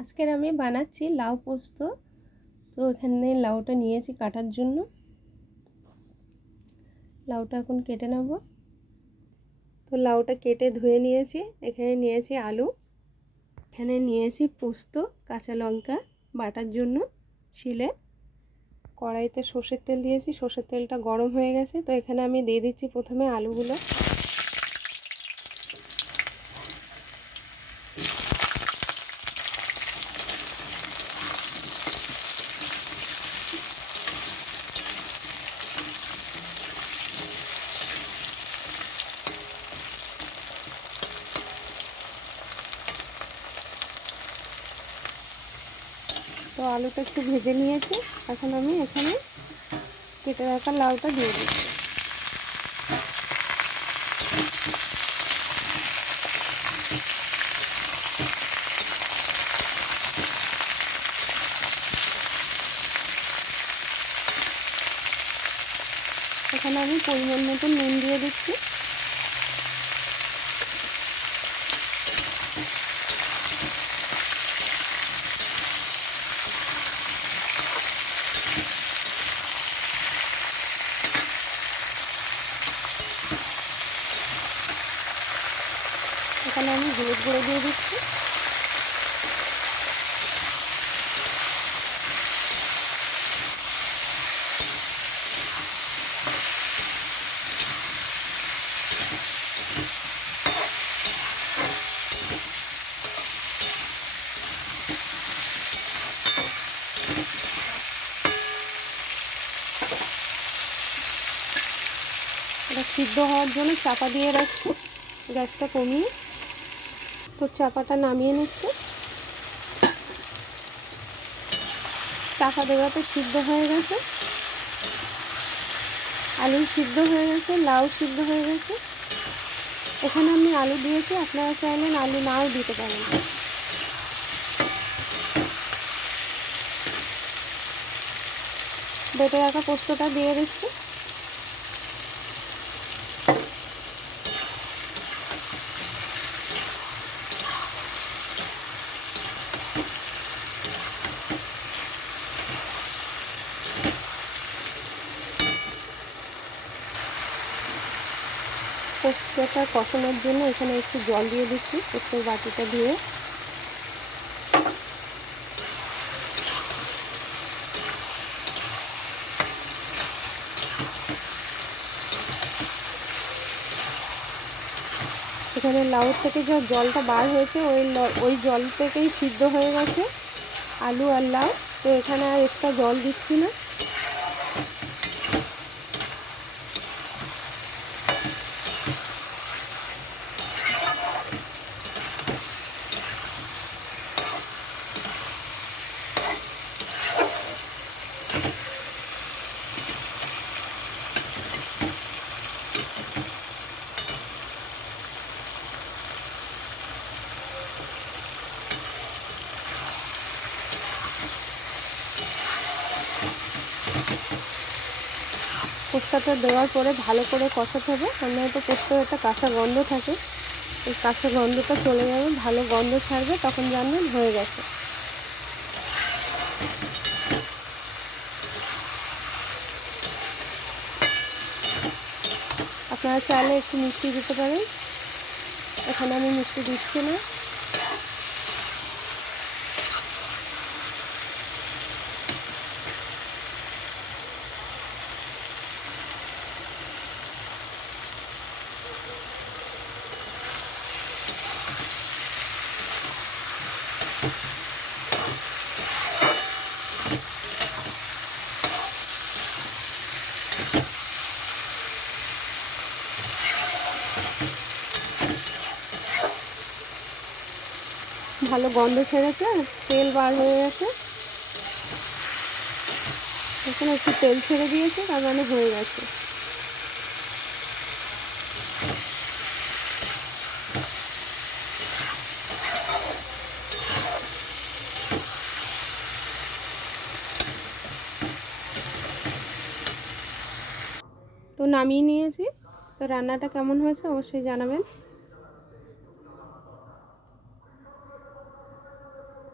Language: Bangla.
আজকের আমি বানাচ্ছি লাউ পোস্ত। তো এখানে লাউটা নিয়েছি কাটার জন্য। লাউটা এখন কেটে নেব। তো লাউটা কেটে ধুয়ে নিয়েছি। এখানে নিয়েছি আলু, এখানে নিয়েছি পোস্ত, কাঁচা লঙ্কা বাটার জন্য শিলে। কড়াইতে সর্ষের তেল দিয়েছি, সর্ষের তেলটা গরম হয়ে গেছে। তো এখানে আমি দিয়ে দিচ্ছি প্রথমে আলুগুলো। তো আলুটা একটু ভেজে নিয়েছি। এখন আমি এখানে কেটে রাখা লাউটা দিয়ে দিচ্ছি। এখানে আমি পরিমাণ মতো নুন দিয়ে দিচ্ছি। এখানে আমি হলুদ গুঁড়ো দিয়ে দিচ্ছি। এটা সিদ্ধ হওয়ার জন্য চাপা দিয়ে রাখছি, গ্যাসটা কমিয়ে। তো চাপাটা নামিয়ে নিচ্ছি। চাপা দেওয়াতে সিদ্ধ হয়ে গেছে, আলু সিদ্ধ হয়ে গেছে, লাউ সিদ্ধ হয়ে গেছে। এখানে আমি আলু দিয়েছি, আপনারা চাইলেন আলু নাও দিতে পারেন। বেটে রাখা পোস্তটা দিয়ে দিচ্ছি। পোস্তটা কষানোর জন্য এখানে একটু জল দিয়ে দিচ্ছি পোস্তর বাটিটা ধুয়ে। এখানে লাউ থেকে যে জলটা বার হয়েছে ওই জল থেকেই সিদ্ধ হয়ে গেছে আলু আর লাউ। তো এখানে আর এক্সট্রা জল দিচ্ছি না। পোস্তটা দেওয়ার পরে ভালো করে কষাতে হবে, নয়তো পোস্তের একটা কাঁচা গন্ধ থাকে। এই কাঁচা গন্ধটা চলে যাবে, ভালো গন্ধ ছাড়বে, তখন জানবেন হয়ে গেছে। আপনারা চাইলে একটু মিষ্টি দিতে পারেন, এখানে আমি মিষ্টি দিচ্ছি না। ভালো গন্ধ ছেড়েছে, তেল বার হয়ে গেছে। এখানে একটু তেল ছেড়ে দিয়েছে, তার মানে হয়ে গেছে। তো নামিয়ে নিয়েছি। তো রান্নাটা কেমন হয়েছে অবশ্যই জানাবেন।